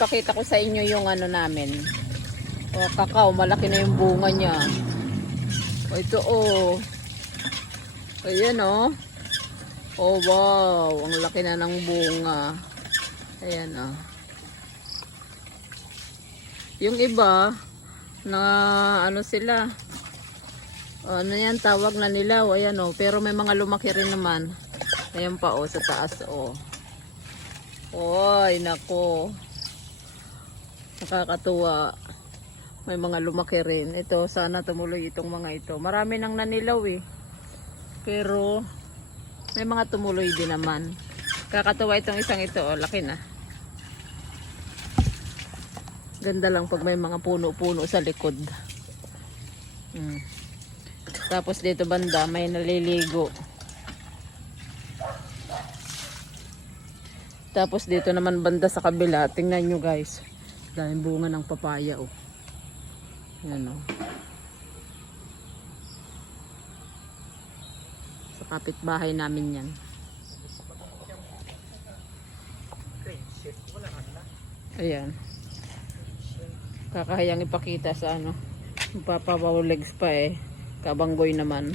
Pakita ko sa inyo yung ano namin. O, kakao, malaki na yung bunga niya. O, ito ayan Oh, wow, ang laki na ng bunga. Ayan Yung iba na ano sila, ano yan tawag na nila, ayan pero may mga lumaki rin naman. Ayan pa sa taas Oy, nako. Nakakatuwa. May mga lumaki rin. Ito, sana tumuloy itong mga ito. Marami nang nanilaw pero may mga tumuloy din naman. Kakatuwa itong isang ito, laki na. Ganda lang pag may mga puno-puno sa likod. Tapos dito banda may naliligo. Tapos dito naman banda sa kabila, tingnan nyo guys. Daming bunga ng papaya Yan Sa kapitbahay namin yan. Ayan. Kakahiyang ipakita sa Papabaw legs pa kabanggoy naman.